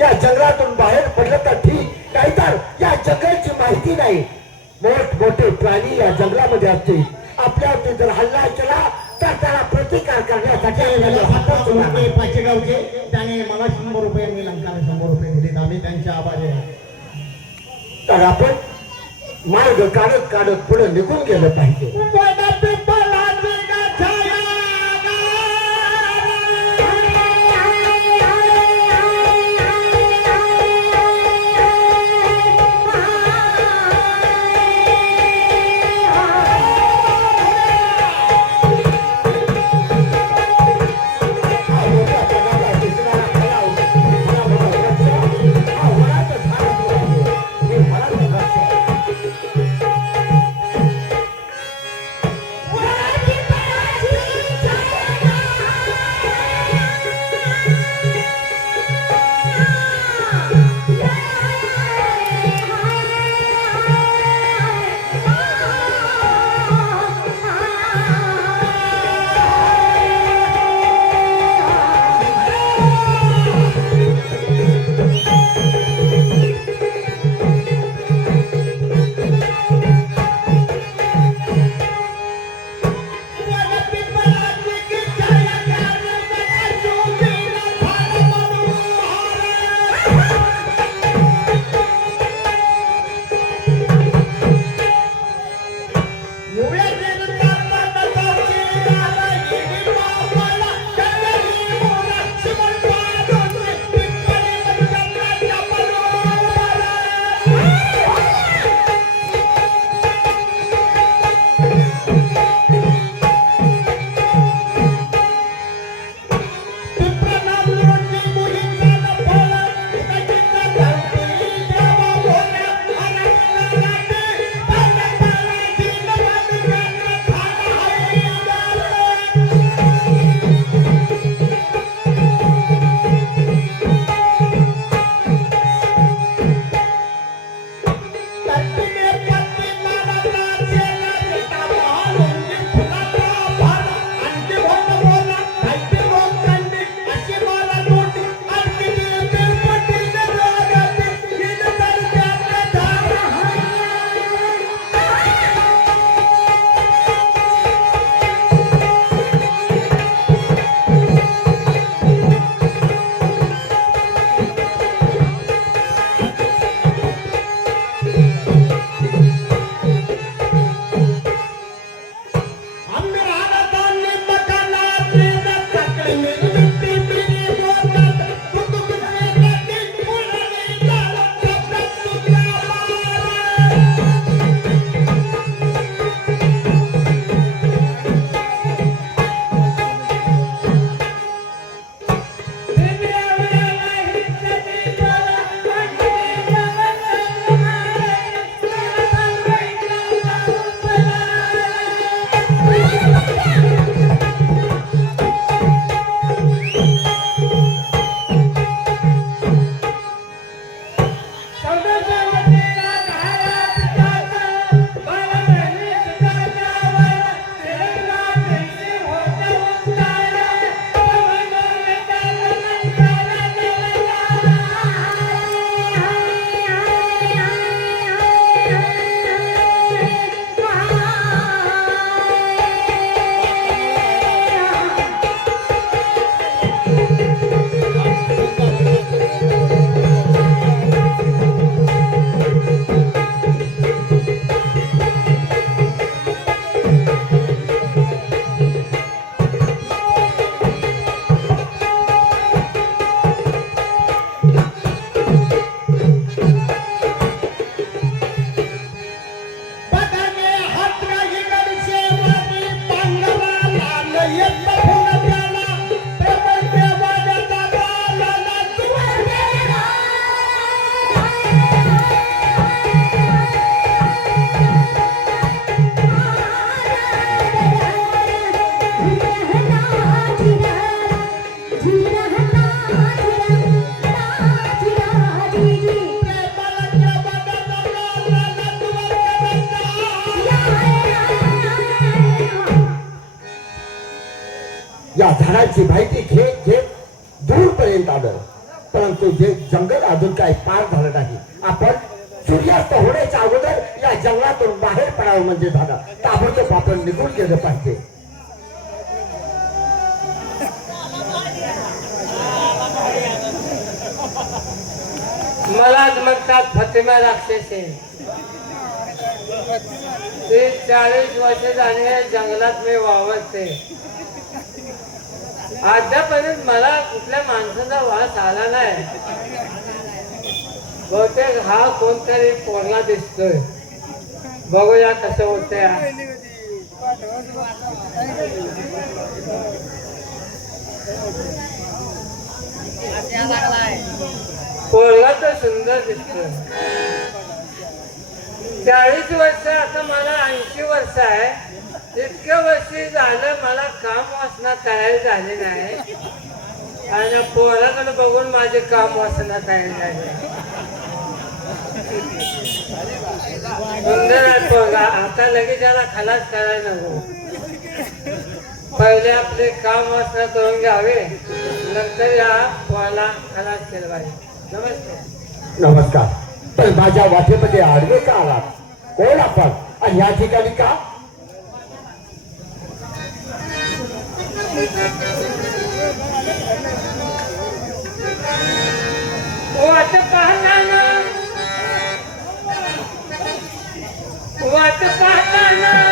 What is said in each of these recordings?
या जंगलातून बाहेर पडलं तर ठीक. नाहीतर या जंगलाची माहिती नाही. मोठ मोठे प्राणी या जंगलामध्ये असतील. आपल्यावरती जर हल्ला केला तर त्याला प्रतिकार करण्यासाठी रुपये पाचेगावचे त्याने मला शंभर रुपये मी लंकाला शंभर रुपये दिले. आम्ही त्यांच्या आभारी आहे. तर आपण मार्ग काढत काढत पुढे निघून गेलं पाहिजे. या त्याची माहिती घेत घेत दूरपर्यंत आलं. परंतु जे जंगल अजून काही पार झालं नाही. आपण सूर्यास्त होण्याच्या अगोदर या जंगलातून बाहेर पडावं म्हणजे झालं. ताबडतोब आपण निघून गेलं पाहिजे. मलाच म्हणतात फतिमा राक्षसे. ते चाळीस वर्ष जाणे जंगलात मी वावरते. आतापर्यंत मला कुठल्या माणसाचा वास आला नाही. बहुतेक हा कोणतरी पोरला दिसतोय. बघूया कसं होत पोरला तर सुंदर दिसतोय. चाळीस वर्ष आता मला ऐंशी वर्ष आहे. इतक्या वर्षी झालं मला काम वासना तयार झाले नाही आणि पोराकडे बघून माझे काम वासना तयार झाले. सुंदर पोरगा. आता लगेच याला खलास करायला नको. पहिले आपले काम वासना करून घ्यावे. नंतर या पोराला खलास केलं पाहिजे. नमस्कार नमस्कार. पण माझ्या वाटेमध्ये आडवे का आला कोण आपण? आणि या ठिकाणी का? वाट पाहताना वाट पाहताना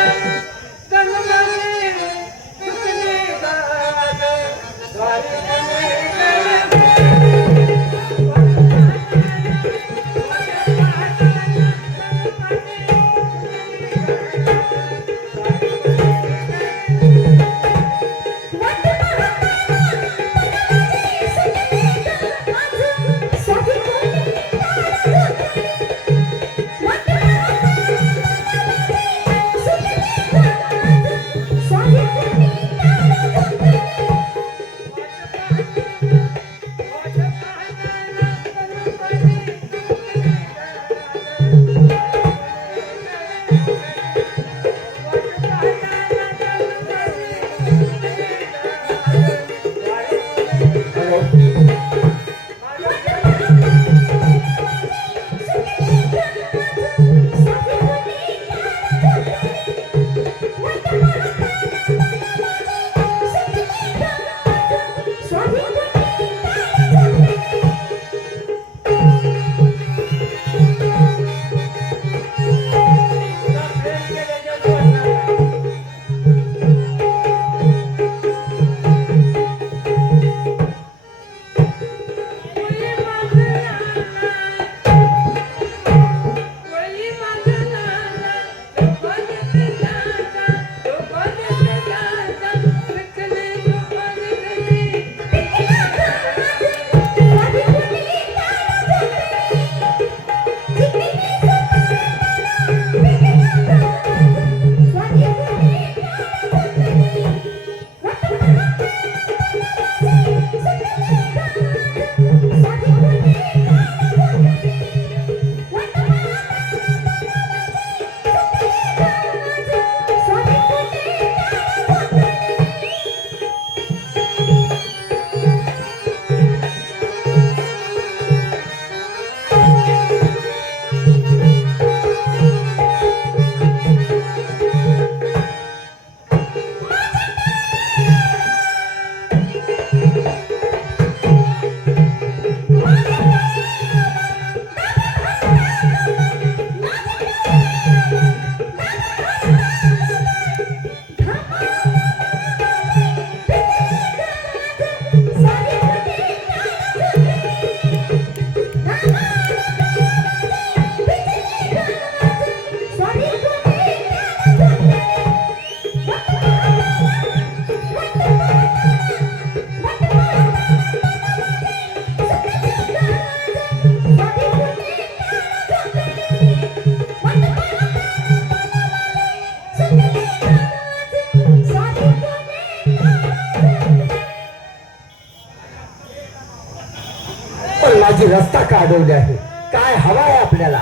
रस्ता का अडवली आहे काय हवा आहे आपल्याला?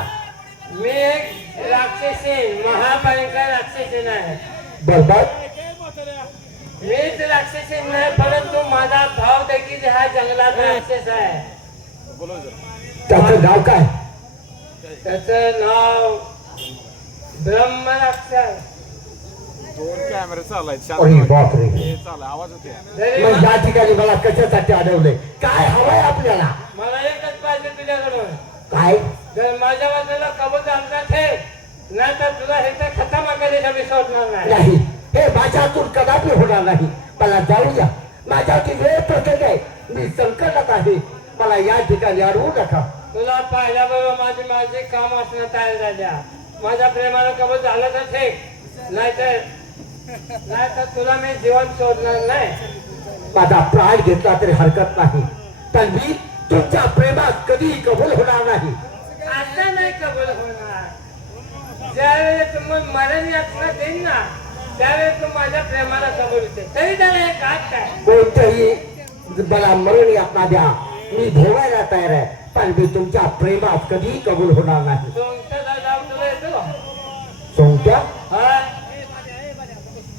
मी एक राक्षसीन महाभयंकर राक्षसीन आहे बरोबर मीच राक्षसीन नाही परंतु माझा भाव देखील हा जंगलात राक्षस आहे. त्याचं नाव काय? त्याचं नाव ब्रह्मराक्षस दोन कॅमेरे चालायचे अरे बापरे. हे चालू आवाज होते या ठिकाणी मला कशासाठी अडवलंय? काय हवंय आपल्याला? मला तुझ्याकडून काय? जर माझ्या बाजूला कबूल आमचा ठेव नाही तर तुला हे तर खतम कधी मी सोडणार नाही. नाही. हे माझ्यातून कदापि होणार नाही. मला जाऊ द्या. माझ्यावरती वेळ प्रसंग आहे. मी संकटात आहे. मला या ठिकाणी अडवू नका. तुला पाहिल्याबरोबर माझी माझी काम असणं तयार झाल्या. माझ्या प्रेमाला कबूल झालं तर ठीक नाहीतर नाहीतर तुला मी जीवन सोडणार नाही. माझा प्राण घेतला तरी हरकत नाही. पण मी तुमच्या प्रेमात कधीही कबूल होणार नाही. आता नाही कबूल होणार. ज्यावेळेस तुम्ही मरण यातना देईन ना त्यावेळेस तू माझ्या प्रेमाला कबूल होते. तरी त्याला एक हात काय कोणतंही मला मरण यातना द्या. मी भोगायला तयार आहे. पण मी तुमच्या प्रेमात कधीही कबूल होणार नाही. हा.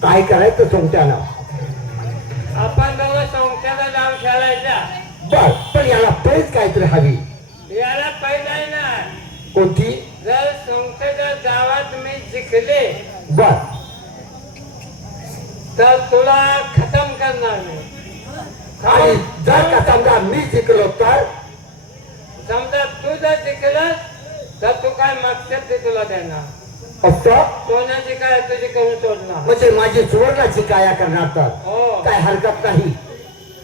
काय करायचं सोंगट्यानं? आपण दोघं संख्याला नाव खेळायचा बर पण याला पैस काहीतरी हवी. याला पहिला आहे ना. कोणती? जर संस्थेच्या गावात मी जिंकले बर. तर तुला खतम करणार मी. आणि जर का समजा मी जिंकलो तर? समजा तू जर जिंकलंस तर तू काय मागच्यात ते तुला देणार काय तुझी करून सोडणार म्हणजे माझी सुवर्णाची काया करणार तर? हो. काय हरकत नाही.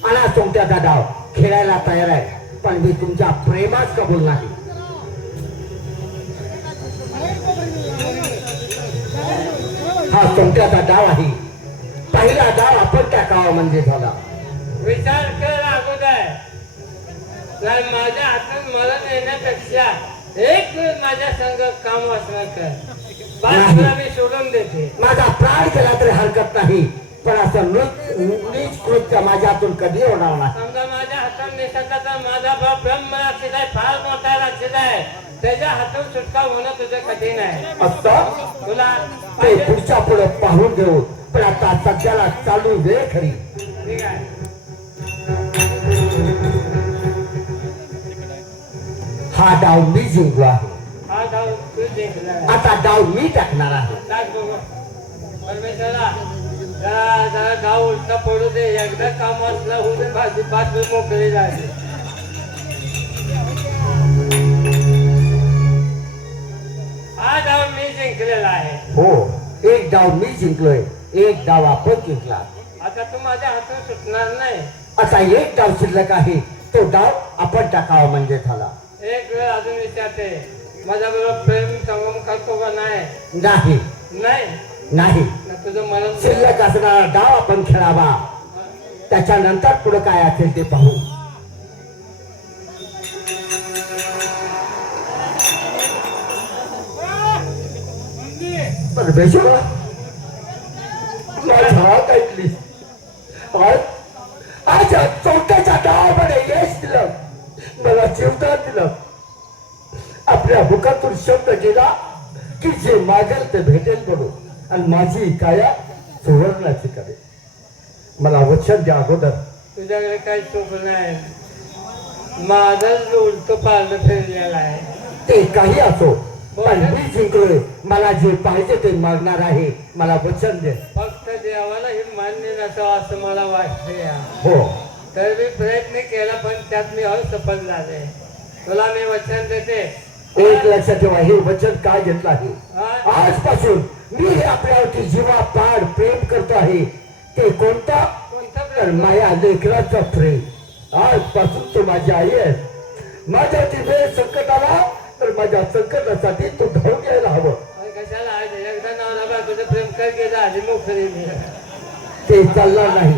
आणा सोंगट्याचा डाव खेळायला तयार आहे. पण मी तुमच्या प्रेमात कबूल नाही. हा सोंगट्याचा डाव आहे. पहिला डाव आपण टाकावा म्हणजे झाला. विचार कर अगोदर. तर माझ्या हातून मरण येण्यापेक्षा एक माझ्या संग काम वाचणार कर. बास तुला मी सोडून देते. माझा प्राण गेला तरी हरकत नाही. पण असं नृत नीच कृत्य माझ्यातून कधी होणार नाही. निसटला तर माझा बाप ब्रह्म राक्षस आहे फार मोठा राक्षस आहे. त्याच्या हातून सुटका होणं तुझं कठीण आहे. असं तुला ते पुढच्या पुढे पाहून घेऊ. पण आता सध्याला चालू वेळ खरी. ठीक आहे. हा डाव मी जिंकलो आहे. हा जाऊ तू जिंकला आता डाव मी टाकणार आहे. परमेश्वरा. जरा गाव उलटा पडू दे. एकदा काम वाचला होऊ दे भाजी वेळ मोकळी झाली. हा डाव मी जिंकलेला आहे. हो एक डाव मी जिंकलोय एक डाव आपण जिंकला. आता तू माझ्या हातून सुटणार नाही. असा एक डाव शिल्लक आहे तो डाव आपण टाकावा म्हणजे झाला. एक वेळ अजून विचारते माझ्या बरोबर प्रेम संगम करतो का नाही? नाही. नाही. नाही. शिल्लक असणारा डाव आपण खेळावा. त्याच्यानंतर पुढे काय असेल ते पाहू. ऐकली. आज चौथ्याच्या डावामध्ये यश दिलं. मला जीवदान दिलं. आपल्या मुखातून शब्द गेला की जे मागेल ते भेटेल म्हणून. आणि माझी काया सुवर्णाची करे मला वचन द्या अगोदर. तुझ्याकडे काही चूक नाही. माझंच उलट पालनं फिरलेलं आहे. ते काही असो पण मी जिंकलोय. मला जे पाहिजे ते मागणार आहे. मला वचन दे फक्त देवाला हे मान्य नसावं असं मला वाटते हो. तर मी प्रयत्न केला पण त्यात मी असफल झाले. तुला मी वचन देते. एक लक्षात ठेवा हे वचन काय घेतलं आहे? हा? आजपासून मी हे आपल्यावरती जीवा पाड प्रेम करतो आहे. ते कोणता? तर? माझ्या लेकराचं प्रेम. आजपासून तू माझी आई आहे. माझ्यावरती वेळ संकट आला तर माझ्या संकटासाठी तू धावून यायला हवं. ते चालणार नाही.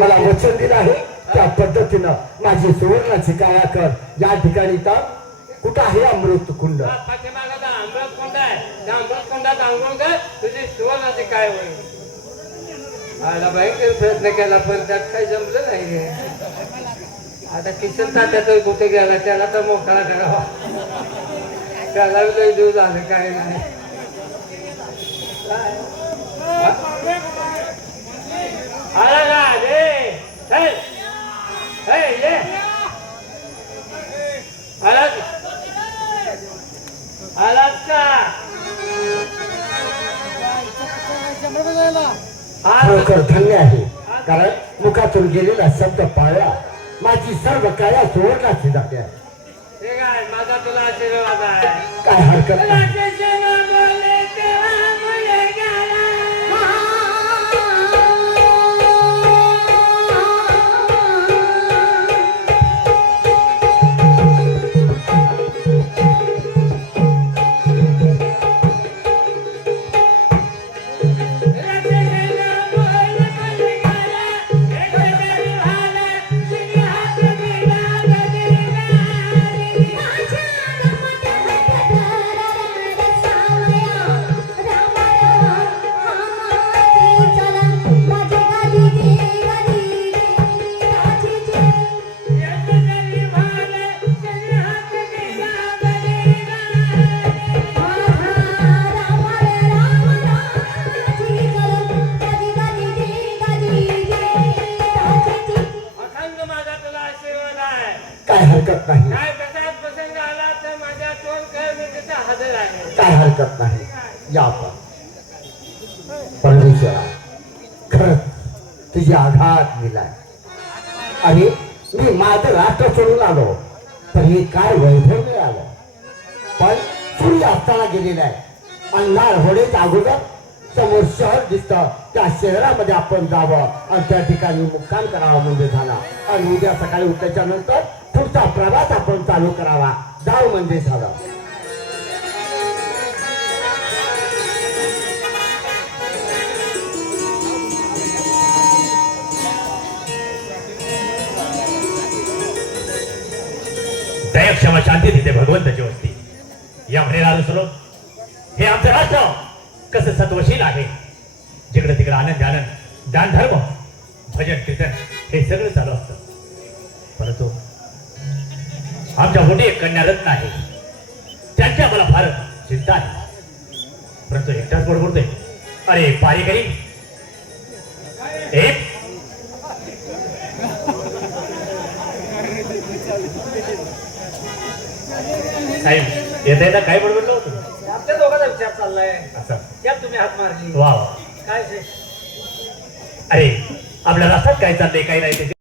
मला वचन दिलं आहे त्या पद्धतीनं. माझी सुवर्णाची काया कर. या ठिकाणी तर कुठं आहे अमृत कुंड पाठीमागाचा अमृत कुंड आहे. त्या अमृत कुंडात आंघोळ कर तुझी सुवर्णाची काय होईल? आला भयंकर प्रयत्न केला पण त्यात काही जमलं नाही आता किशन तात्याचा कुठे गेला त्याला तर मोकळा करावा. त्याला लय दिवस झाले काय? नाही आला का? रे कारण मुखातून गेलेला शब्द पाळला. माझी सर्व काया सुवर्णाची जाते. काय हरकत नाही. तुझी आघात दिलाय. आणि मी माझं राष्ट्र सोडून आलो. तर हे काय वैभव मिळालं? पण सूर्य असताना गेलेला आहे. अंधार होण्याच्या अगोदर समोर शहर दिसतं. त्या शहरामध्ये आपण जावं आणि त्या ठिकाणी मुक्काम करावा म्हणजे झाला. आणि उद्या सकाळी उठल्याच्या नंतर पुढचा प्रवास आपण चालू करावा. जाऊ म्हणजे झालं. क्षमा शांती तिथे भगवंताची वस्ती. या म्हणेला स्वरूप हे आमचं राष्ट्र कसं सत्वशील आहे? जिकडे तिकडे आनंद आनंद दान धर्म भजन कीर्तन हे सगळं चालू असतं. परंतु आमच्या मोठी एक कन्या रत्न आहे. त्यांच्या मला फार चिंता आहे. परंतु एकटाच गोड अरे अरे पारेकरी एक साहेब येता येता काय बडबडलं होतं? आमच्या दोघांचा विचार चाललाय. असं त्यात तुम्ही हात मारली. वा वा काय अरे आपल्या रस्त्यात काय चाललंय काय नाही ते